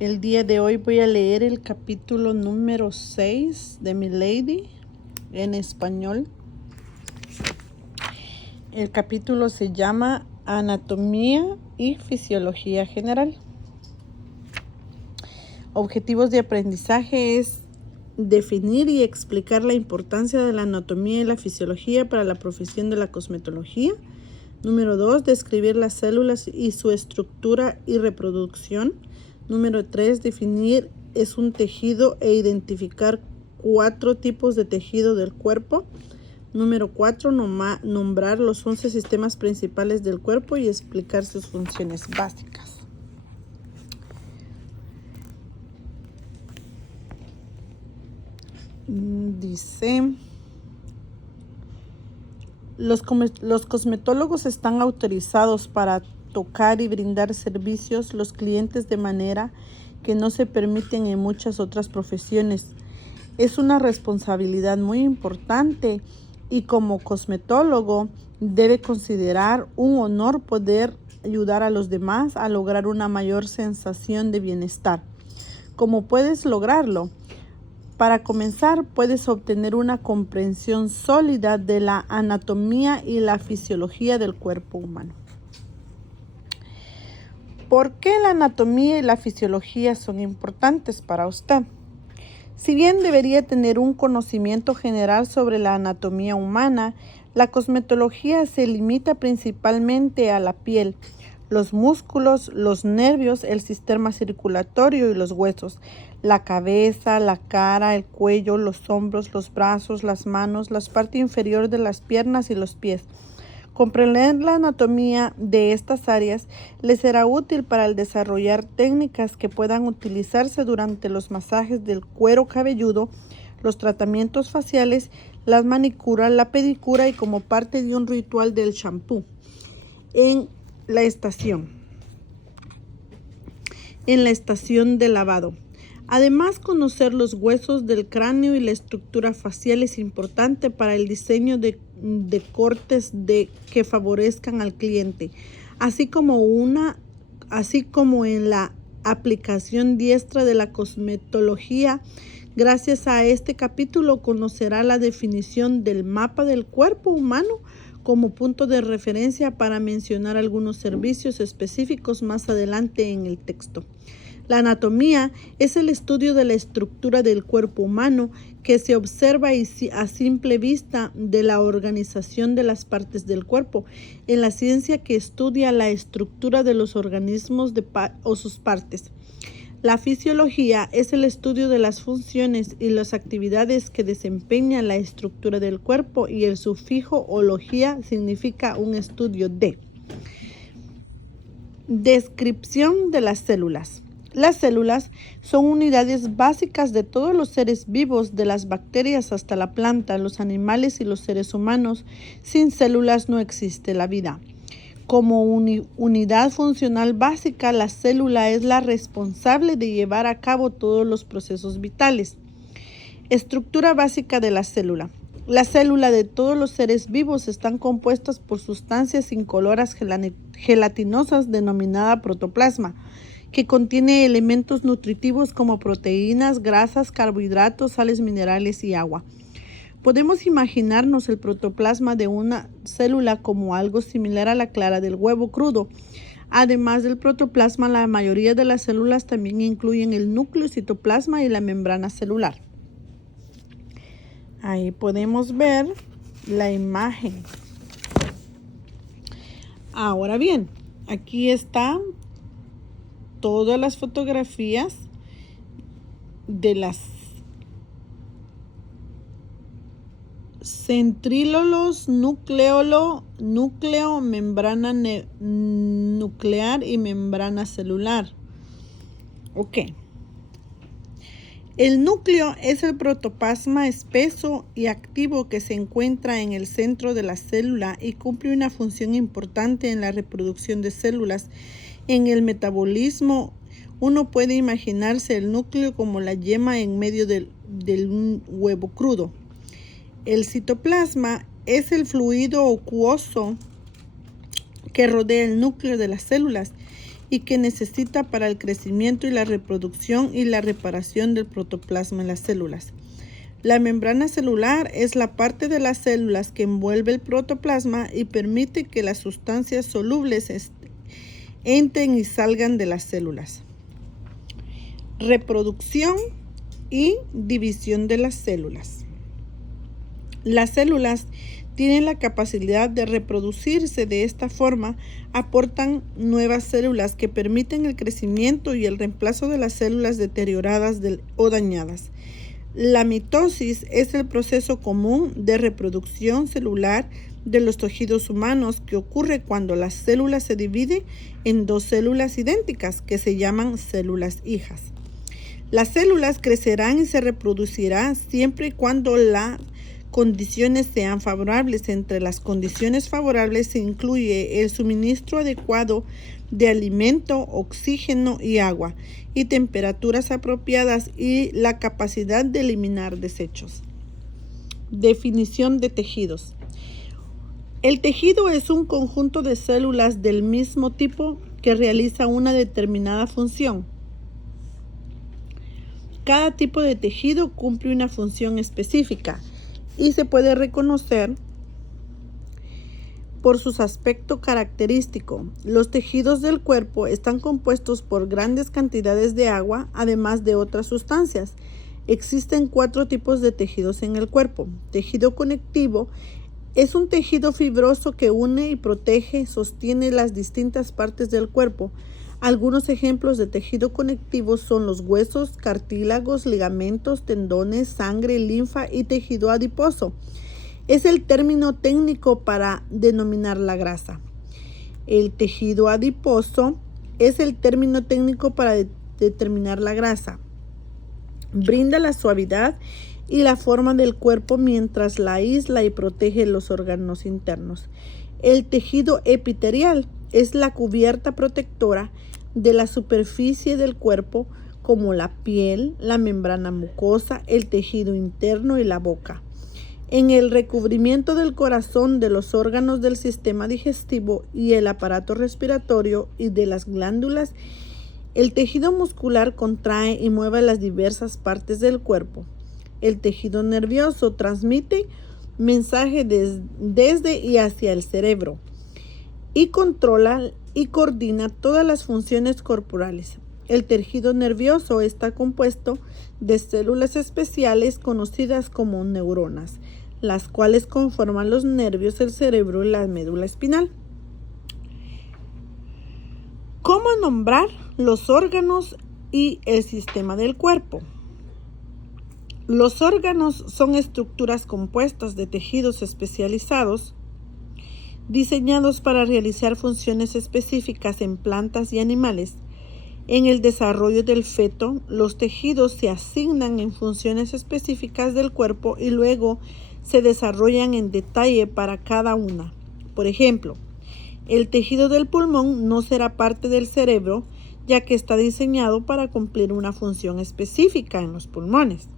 El día de hoy voy a leer el capítulo número 6 de Milady en español. El capítulo se llama Anatomía y Fisiología General. Objetivos de aprendizaje es definir y explicar la importancia de la anatomía y la fisiología para la profesión de la cosmetología. Número 2, describir las células y su estructura y reproducción. Número 3, definir es un tejido e identificar 4 tipos de tejido del cuerpo. Número 4, nombrar los 11 sistemas principales del cuerpo y explicar sus funciones básicas. Dice, los cosmetólogos están autorizados para tocar y brindar servicios a los clientes de manera que no se permiten en muchas otras profesiones. Es una responsabilidad muy importante y como cosmetólogo debe considerar un honor poder ayudar a los demás a lograr una mayor sensación de bienestar. ¿Cómo puedes lograrlo? Para comenzar, puedes obtener una comprensión sólida de la anatomía y la fisiología del cuerpo humano. ¿Por qué la anatomía y la fisiología son importantes para usted? Si bien debería tener un conocimiento general sobre la anatomía humana, la cosmetología se limita principalmente a la piel, los músculos, los nervios, el sistema circulatorio y los huesos, la cabeza, la cara, el cuello, los hombros, los brazos, las manos, la parte inferior de las piernas y los pies. Comprender la anatomía de estas áreas les será útil para desarrollar técnicas que puedan utilizarse durante los masajes del cuero cabelludo, los tratamientos faciales, las manicuras, la pedicura y como parte de un ritual del champú. En la estación de lavado. Además, conocer los huesos del cráneo y la estructura facial es importante para el diseño de cortes que favorezcan al cliente, así como en la aplicación diestra de la cosmetología. Gracias a este capítulo conocerá la definición del mapa del cuerpo humano como punto de referencia para mencionar algunos servicios específicos más adelante en el texto. La anatomía es el estudio de la estructura del cuerpo humano que se observa a simple vista de la organización de las partes del cuerpo, en la ciencia que estudia la estructura de los organismos o sus partes. La fisiología es el estudio de las funciones y las actividades que desempeña la estructura del cuerpo y el sufijo ología significa un estudio de. Descripción de las células. Las células son unidades básicas de todos los seres vivos, de las bacterias hasta la planta, los animales y los seres humanos. Sin células no existe la vida. Como unidad funcional básica, la célula es la responsable de llevar a cabo todos los procesos vitales. Estructura básica de la célula. La célula de todos los seres vivos están compuestas por sustancias incoloras gelatinosas denominada protoplasma, que contiene elementos nutritivos como proteínas, grasas, carbohidratos, sales minerales y agua. Podemos imaginarnos el protoplasma de una célula como algo similar a la clara del huevo crudo. Además del protoplasma, la mayoría de las células también incluyen el núcleo, citoplasma y la membrana celular. Ahí podemos ver la imagen. Ahora bien, aquí están todas las fotografías de las centríolos, núcleo, membrana nuclear y membrana celular. Ok. El núcleo es el protoplasma espeso y activo que se encuentra en el centro de la célula y cumple una función importante en la reproducción de células. En el metabolismo, uno puede imaginarse el núcleo como la yema en medio del huevo crudo. El citoplasma es el fluido acuoso que rodea el núcleo de las células y que necesita para el crecimiento y la reproducción y la reparación del protoplasma en las células. La membrana celular es la parte de las células que envuelve el protoplasma y permite que las sustancias solubles entren y salgan de las células. Reproducción y división de las células. Las células tienen la capacidad de reproducirse. De esta forma, aportan nuevas células que permiten el crecimiento y el reemplazo de las células deterioradas o dañadas. La mitosis es el proceso común de reproducción celular de los tejidos humanos que ocurre cuando la célula se divide en dos células idénticas que se llaman células hijas. Las células crecerán y se reproducirán siempre y cuando las condiciones sean favorables. Entre las condiciones favorables se incluye el suministro adecuado de alimento, oxígeno y agua, y temperaturas apropiadas y la capacidad de eliminar desechos. Definición de tejidos. El tejido es un conjunto de células del mismo tipo que realiza una determinada función. Cada tipo de tejido cumple una función específica y se puede reconocer por sus aspectos característicos. Los tejidos del cuerpo están compuestos por grandes cantidades de agua, además de otras sustancias. Existen 4 tipos de tejidos en el cuerpo. Tejido conectivo es un tejido fibroso que une y protege, sostiene las distintas partes del cuerpo. Algunos ejemplos de tejido conectivo son los huesos, cartílagos, ligamentos, tendones, sangre, linfa y tejido adiposo. Es el término técnico para denominar la grasa. El tejido adiposo es el término técnico para determinar la grasa. Brinda la suavidad y la forma del cuerpo mientras la aísla y protege los órganos internos. El tejido epitelial es la cubierta protectora de la superficie del cuerpo, como la piel, la membrana mucosa, el tejido interno y la boca. En el recubrimiento del corazón, de los órganos del sistema digestivo y el aparato respiratorio y de las glándulas, el tejido muscular contrae y mueve las diversas partes del cuerpo. El tejido nervioso transmite mensaje desde y hacia el cerebro y controla y coordina todas las funciones corporales. El tejido nervioso está compuesto de células especiales conocidas como neuronas, las cuales conforman los nervios, el cerebro y la médula espinal. ¿Cómo nombrar los órganos y el sistema del cuerpo? Los órganos son estructuras compuestas de tejidos especializados diseñados para realizar funciones específicas en plantas y animales. En el desarrollo del feto, los tejidos se asignan en funciones específicas del cuerpo y luego se desarrollan en detalle para cada una. Por ejemplo, el tejido del pulmón no será parte del cerebro, ya que está diseñado para cumplir una función específica en los pulmones.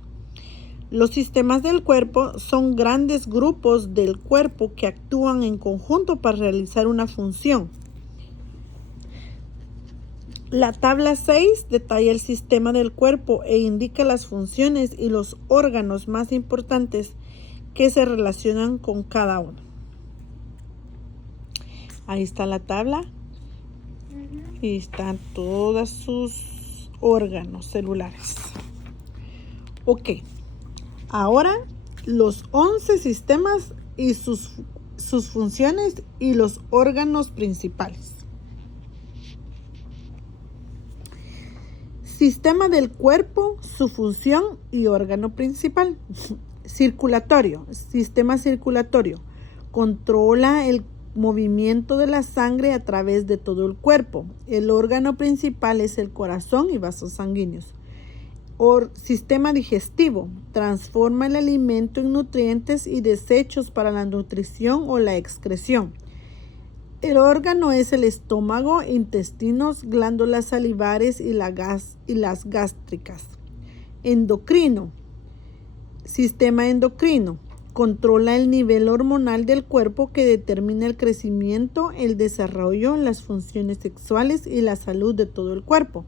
Los sistemas del cuerpo son grandes grupos del cuerpo que actúan en conjunto para realizar una función. La tabla 6 detalla el sistema del cuerpo e indica las funciones y los órganos más importantes que se relacionan con cada uno. Ahí está la tabla y están todos sus órganos celulares. Ok, ahora los 11 sistemas y sus funciones y los órganos principales. Sistema del cuerpo, su función y órgano principal. Circulatorio, sistema circulatorio. Controla el movimiento de la sangre a través de todo el cuerpo. El órgano principal es el corazón y vasos sanguíneos. Sistema digestivo. Transforma el alimento en nutrientes y desechos para la nutrición o la excreción. El órgano es el estómago, intestinos, glándulas salivares y las gástricas. Endocrino. Sistema endocrino. Controla el nivel hormonal del cuerpo que determina el crecimiento, el desarrollo, las funciones sexuales y la salud de todo el cuerpo.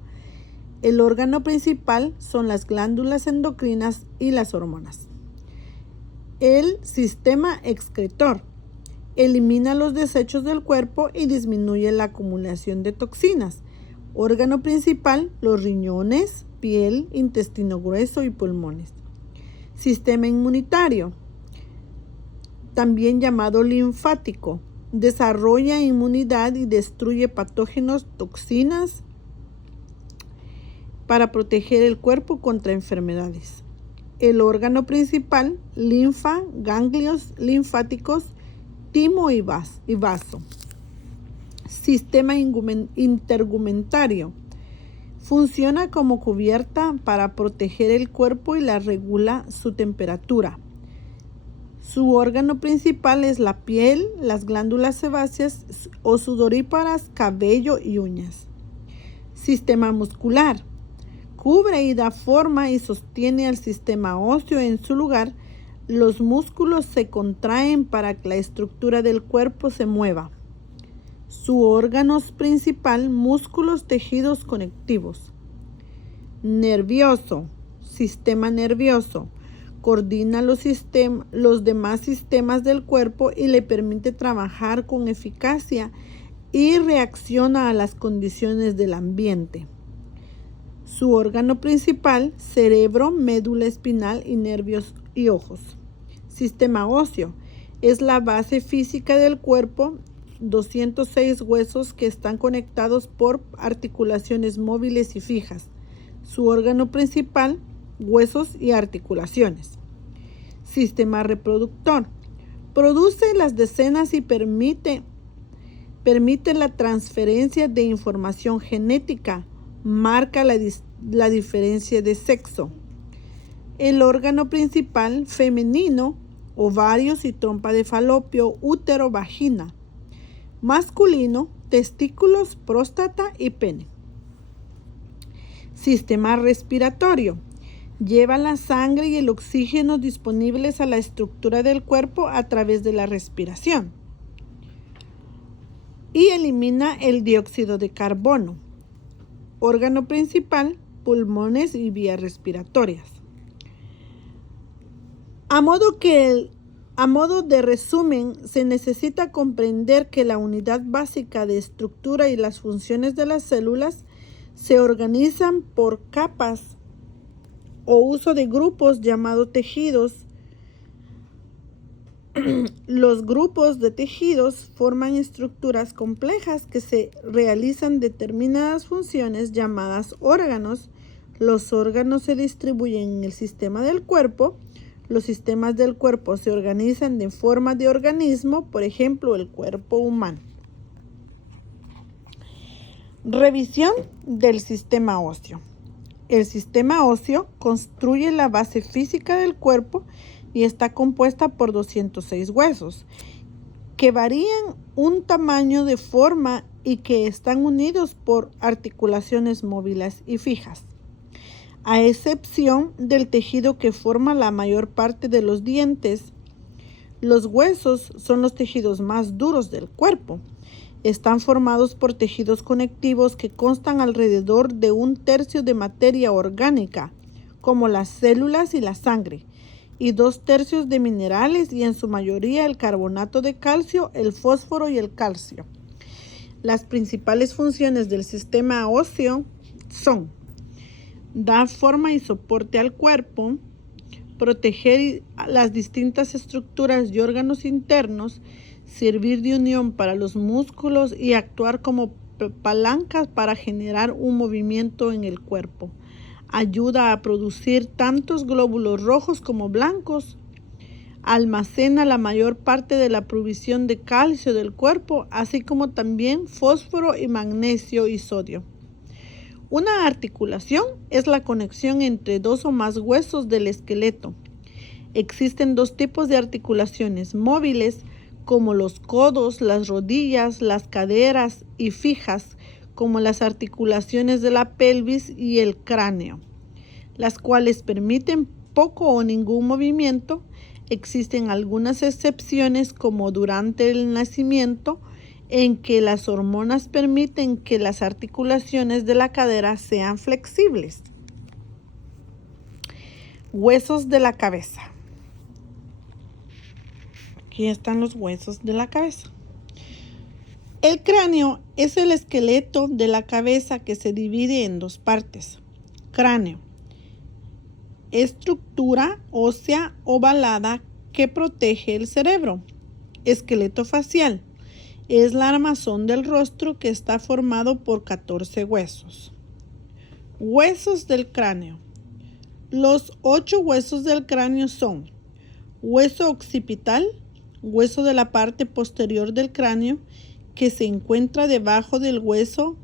El órgano principal son las glándulas endocrinas y las hormonas. El sistema excretor elimina los desechos del cuerpo y disminuye la acumulación de toxinas. Órgano principal, los riñones, piel, intestino grueso y pulmones. Sistema inmunitario, también llamado linfático, desarrolla inmunidad y destruye patógenos, toxinas para proteger el cuerpo contra enfermedades. El órgano principal, linfa, ganglios linfáticos, timo y vaso. Sistema intergumentario. Funciona como cubierta para proteger el cuerpo y la regula su temperatura. Su órgano principal es la piel, las glándulas sebáceas o sudoríparas, cabello y uñas. Sistema muscular. Cubre y da forma y sostiene al sistema óseo en su lugar. Los músculos se contraen para que la estructura del cuerpo se mueva. Su órgano principal, músculos, tejidos conectivos. Nervioso, sistema nervioso. Coordina los demás sistemas del cuerpo y le permite trabajar con eficacia y reacciona a las condiciones del ambiente. Su órgano principal, cerebro, médula espinal y nervios y ojos. Sistema óseo, es la base física del cuerpo, 206 huesos que están conectados por articulaciones móviles y fijas. Su órgano principal, huesos y articulaciones. Sistema reproductor, produce las decenas y permite la transferencia de información genética, marca la diferencia de sexo. El órgano principal, femenino, ovarios y trompa de falopio, útero, vagina. Masculino, testículos, próstata y pene. Sistema respiratorio, lleva la sangre y el oxígeno disponibles a la estructura del cuerpo a través de la respiración y elimina el dióxido de carbono. Órgano principal, pulmones y vías respiratorias. A modo de resumen, se necesita comprender que la unidad básica de estructura y las funciones de las células se organizan por capas o uso de grupos llamados tejidos. Los grupos de tejidos forman estructuras complejas que se realizan determinadas funciones llamadas órganos. Los órganos se distribuyen en el sistema del cuerpo. Los sistemas del cuerpo se organizan de forma de organismo, por ejemplo, el cuerpo humano. Revisión del sistema óseo. El sistema óseo construye la base física del cuerpo y está compuesta por 206 huesos que varían un tamaño de forma y que están unidos por articulaciones móviles y fijas, a excepción del tejido que forma la mayor parte de los dientes. Los huesos son los tejidos más duros del cuerpo. Están formados por tejidos conectivos que constan alrededor de 1/3 de materia orgánica, como las células y la sangre, y 2/3 de minerales y en su mayoría el carbonato de calcio, el fósforo y el calcio. Las principales funciones del sistema óseo son: dar forma y soporte al cuerpo, proteger las distintas estructuras y órganos internos, servir de unión para los músculos y actuar como palancas para generar un movimiento en el cuerpo. Ayuda a producir tantos glóbulos rojos como blancos. Almacena la mayor parte de la provisión de calcio del cuerpo, así como también fósforo y magnesio y sodio. Una articulación es la conexión entre dos o más huesos del esqueleto. Existen dos tipos de articulaciones: móviles, como los codos, las rodillas, las caderas, y fijas, como las articulaciones de la pelvis y el cráneo, las cuales permiten poco o ningún movimiento. Existen algunas excepciones, como durante el nacimiento, en que las hormonas permiten que las articulaciones de la cadera sean flexibles. Huesos de la cabeza. Aquí están los huesos de la cabeza. El cráneo es el esqueleto de la cabeza que se divide en dos partes. Cráneo. Estructura ósea ovalada que protege el cerebro. Esqueleto facial. Es la armazón del rostro que está formado por 14 huesos. Huesos del cráneo. Los 8 huesos del cráneo son: hueso occipital, hueso de la parte posterior del cráneo que se encuentra debajo del hueso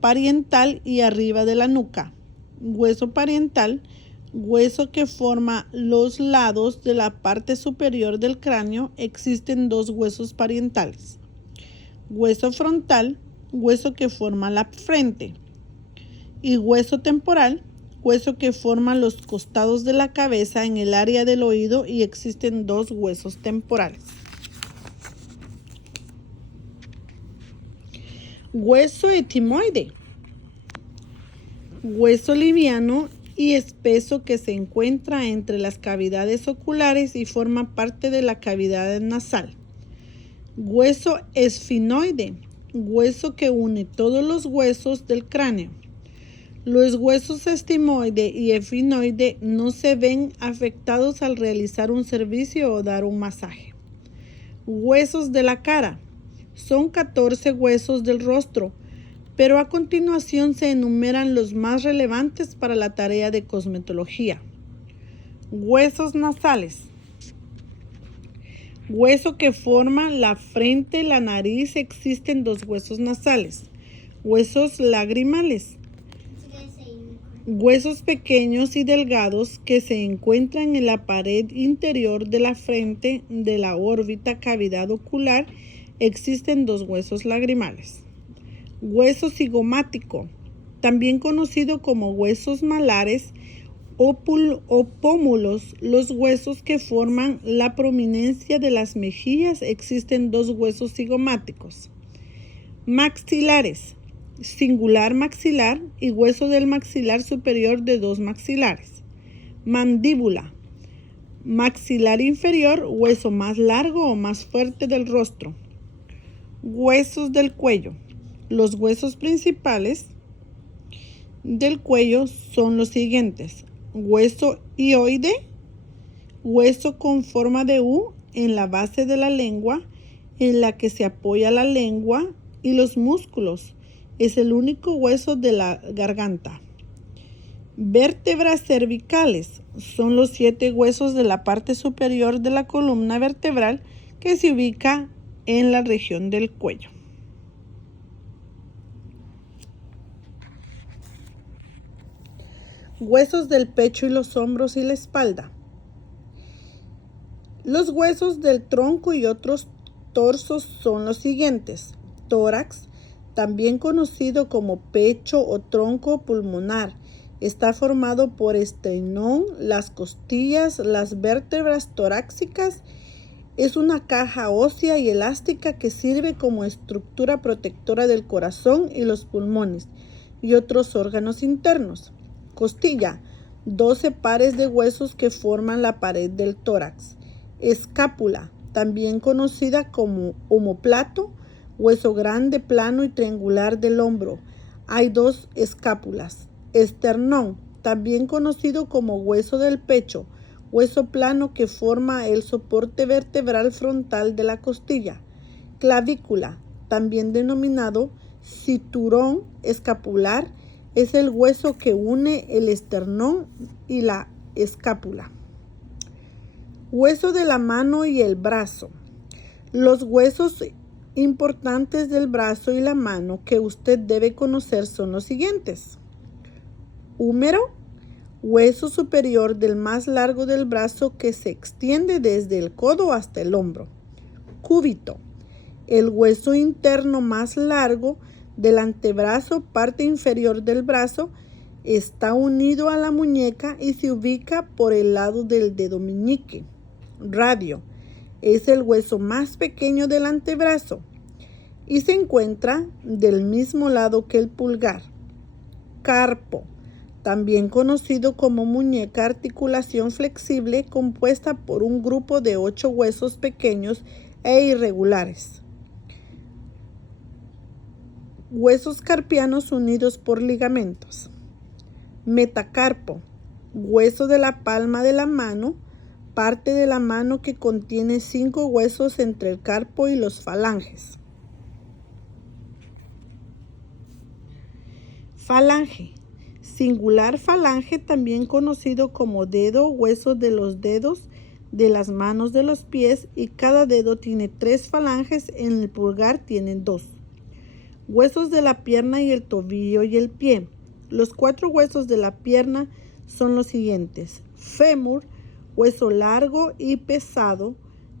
parietal y arriba de la nuca. Hueso parietal, hueso que forma los lados de la parte superior del cráneo. Existen 2 huesos parietales. Hueso frontal, hueso que forma la frente. Y hueso temporal, hueso que forma los costados de la cabeza en el área del oído, y existen 2 huesos temporales. Hueso etimoide. Hueso liviano y espeso que se encuentra entre las cavidades oculares y forma parte de la cavidad nasal. Hueso esfinoide. Hueso que une todos los huesos del cráneo. Los huesos estimoide y esfinoide no se ven afectados al realizar un servicio o dar un masaje. Huesos de la cara. Son 14 huesos del rostro, pero a continuación se enumeran los más relevantes para la tarea de cosmetología. Huesos nasales. Hueso que forma la frente, la nariz. Existen 2 huesos nasales. Huesos lagrimales. Huesos pequeños y delgados que se encuentran en la pared interior de la frente de la órbita cavidad ocular. Existen 2 huesos lagrimales. Hueso cigomático, también conocido como huesos malares o pómulos, los huesos que forman la prominencia de las mejillas. Existen 2 huesos cigomáticos. Maxilares, singular maxilar y hueso del maxilar superior de 2 maxilares. Mandíbula, maxilar inferior, hueso más largo o más fuerte del rostro. Huesos del cuello. Los huesos principales del cuello son los siguientes: hueso hioide, hueso con forma de U en la base de la lengua, en la que se apoya la lengua y los músculos. Es el único hueso de la garganta. Vértebras cervicales son los 7 huesos de la parte superior de la columna vertebral que se ubica en la región del cuello. Huesos del pecho y los hombros y la espalda. Los huesos del tronco y otros torsos son los siguientes: tórax, también conocido como pecho o tronco pulmonar. Está formado por esternón, las costillas, las vértebras torácicas. Es una caja ósea y elástica que sirve como estructura protectora del corazón y los pulmones y otros órganos internos. Costilla, 12 pares de huesos que forman la pared del tórax. Escápula, también conocida como omóplato, hueso grande, plano y triangular del hombro. Hay 2 escápulas. Esternón, también conocido como hueso del pecho, hueso plano que forma el soporte vertebral frontal de la costilla. Clavícula, también denominado cinturón escapular, es el hueso que une el esternón y la escápula. Hueso de la mano y el brazo. Los huesos importantes del brazo y la mano que usted debe conocer son los siguientes: húmero, hueso superior del más largo del brazo que se extiende desde el codo hasta el hombro. Cúbito, el hueso interno más largo del antebrazo, parte inferior del brazo. Está unido a la muñeca y se ubica por el lado del dedo meñique. Radio. Es el hueso más pequeño del antebrazo y se encuentra del mismo lado que el pulgar. Carpo, también conocido como muñeca, articulación flexible compuesta por un grupo de 8 huesos pequeños e irregulares. Huesos carpianos unidos por ligamentos. Metacarpo, hueso de la palma de la mano, parte de la mano que contiene 5 huesos entre el carpo y los falanges. Falange, singular falange, también conocido como dedo, hueso de los dedos de las manos de los pies, y cada dedo tiene 3 falanges, en el pulgar tienen 2. Huesos de la pierna y el tobillo y el pie. Los 4 huesos de la pierna son los siguientes: fémur, hueso largo y pesado,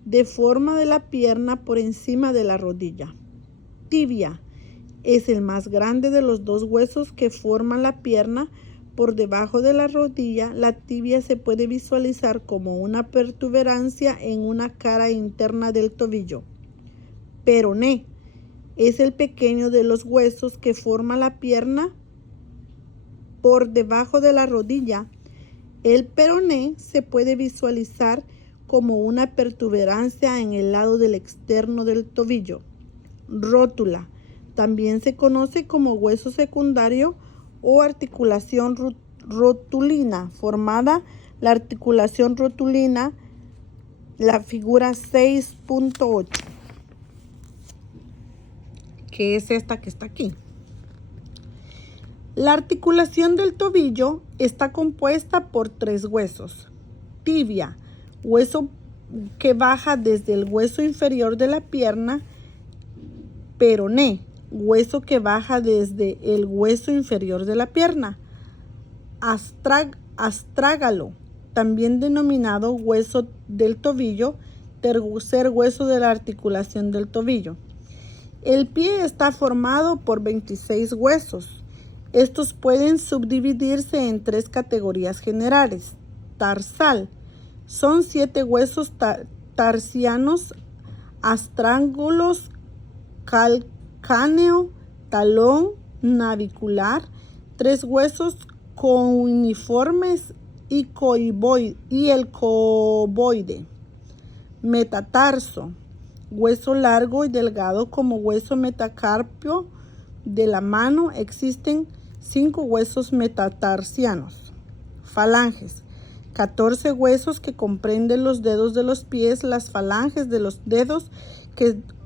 de forma de la pierna por encima de la rodilla. Tibia, es el más grande de los 2 huesos que forman la pierna por debajo de la rodilla. La tibia se puede visualizar como una protuberancia en una cara interna del tobillo. Peroné, es el pequeño de los huesos que forma la pierna por debajo de la rodilla. El peroné se puede visualizar como una protuberancia en el lado del externo del tobillo. Rótula, también se conoce como hueso secundario o articulación rotulina, formada la articulación rotulina, la figura 6.8, que es esta que está aquí. La articulación del tobillo está compuesta por 3 huesos. Tibia, hueso que baja desde el hueso inferior de la pierna. Peroné, hueso que baja desde el hueso inferior de la pierna. Astrágalo, también denominado hueso del tobillo, tercer hueso de la articulación del tobillo. El pie está formado por 26 huesos. Estos pueden subdividirse en 3 categorías generales. Tarsal, son 7 huesos tarsianos, astrángulos, calcáneo, talón, navicular, 3 huesos cuneiformes y el coboide. Metatarso, hueso largo y delgado como hueso metacarpio de la mano. Existen 5 huesos metatarsianos. Falanges, 14 huesos que comprenden los dedos de los pies. Las falanges de los dedos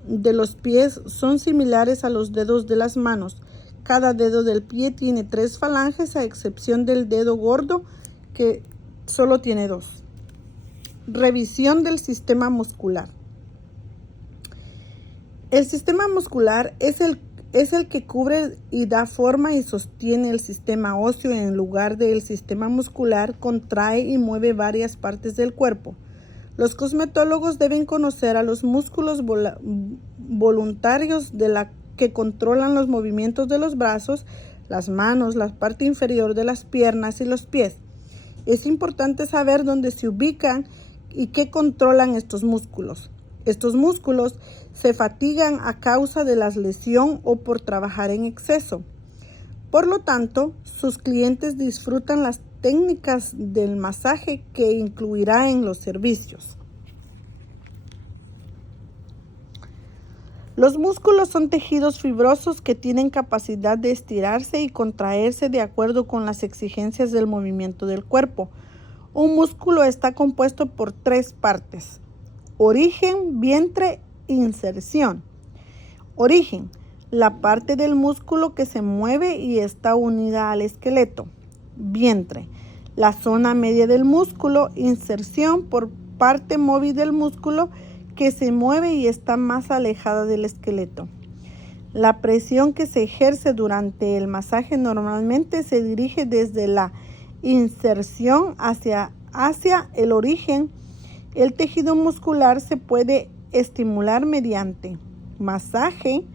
de los pies son similares a los dedos de las manos. Cada dedo del pie tiene 3 falanges, a excepción del dedo gordo, que solo tiene 2. Revisión del sistema muscular. El sistema muscular es el que cubre y da forma y sostiene el sistema óseo. En lugar del sistema muscular, contrae y mueve varias partes del cuerpo. Los cosmetólogos deben conocer a los músculos voluntarios que controlan los movimientos de los brazos, las manos, la parte inferior de las piernas y los pies. Es importante saber dónde se ubican y qué controlan estos músculos. Estos músculos se fatigan a causa de la lesión o por trabajar en exceso. Por lo tanto, sus clientes disfrutan las técnicas del masaje que incluirá en los servicios. Los músculos son tejidos fibrosos que tienen capacidad de estirarse y contraerse de acuerdo con las exigencias del movimiento del cuerpo. Un músculo está compuesto por 3 partes: origen, vientre, inserción. Origen, la parte del músculo que se mueve y está unida al esqueleto. Vientre, la zona media del músculo. Inserción, por parte móvil del músculo que se mueve y está más alejada del esqueleto. La presión que se ejerce durante el masaje normalmente se dirige desde la inserción hacia el origen. El tejido muscular se puede estimular mediante masaje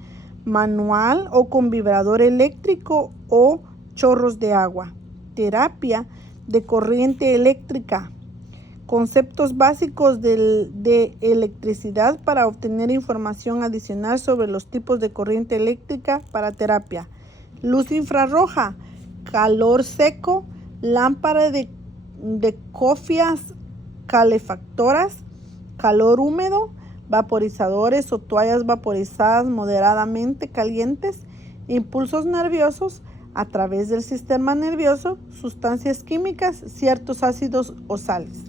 manual o con vibrador eléctrico o chorros de agua. Terapia de corriente eléctrica Conceptos básicos de electricidad para obtener información adicional sobre los tipos de corriente eléctrica para terapia. Luz infrarroja, calor seco, lámpara de cofias calefactoras, calor húmedo, vaporizadores o toallas vaporizadas moderadamente calientes, impulsos nerviosos a través del sistema nervioso, sustancias químicas, ciertos ácidos o sales.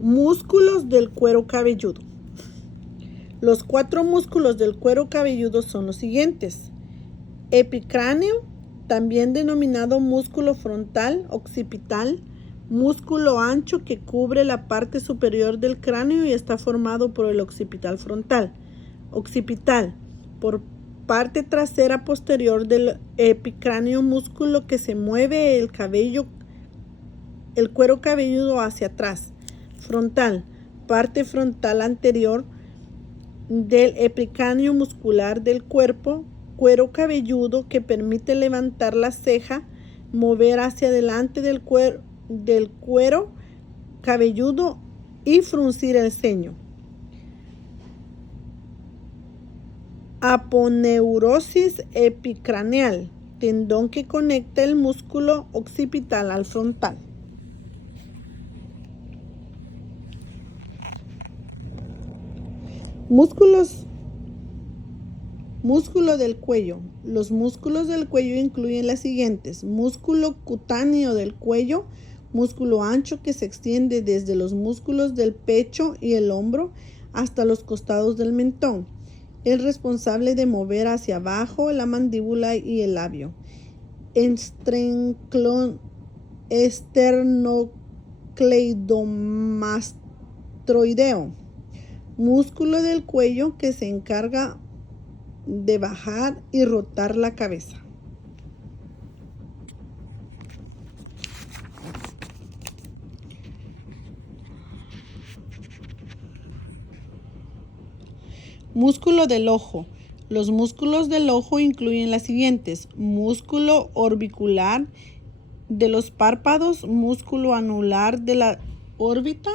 Músculos del cuero cabelludo. Los 4 músculos del cuero cabelludo son los siguientes: epicráneo, también denominado músculo frontal occipital, músculo ancho que cubre la parte superior del cráneo y está formado por el occipital frontal. Occipital, por parte trasera posterior del epicráneo, músculo que se mueve el cuero cabelludo hacia atrás. Frontal, parte frontal anterior del epicráneo muscular del cuero cabelludo que permite levantar la ceja, mover hacia adelante del cuero cabelludo y fruncir el ceño. Aponeurosis epicraneal, tendón que conecta el músculo occipital al frontal. Músculo del cuello. Los músculos del cuello incluyen las siguientes: músculo cutáneo del cuello, músculo ancho que se extiende desde los músculos del pecho y el hombro hasta los costados del mentón. Es responsable de mover hacia abajo la mandíbula y el labio. Esternocleidomastoideo. Músculo del cuello que se encarga de bajar y rotar la cabeza. Músculo del ojo. Los músculos del ojo incluyen las siguientes: músculo orbicular de los párpados, músculo anular de la órbita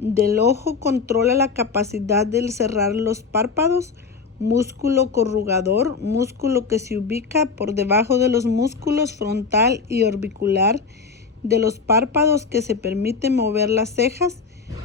del ojo, controla la capacidad de cerrar los párpados. Músculo corrugador, músculo que se ubica por debajo de los músculos frontal y orbicular de los párpados que se permite mover las cejas.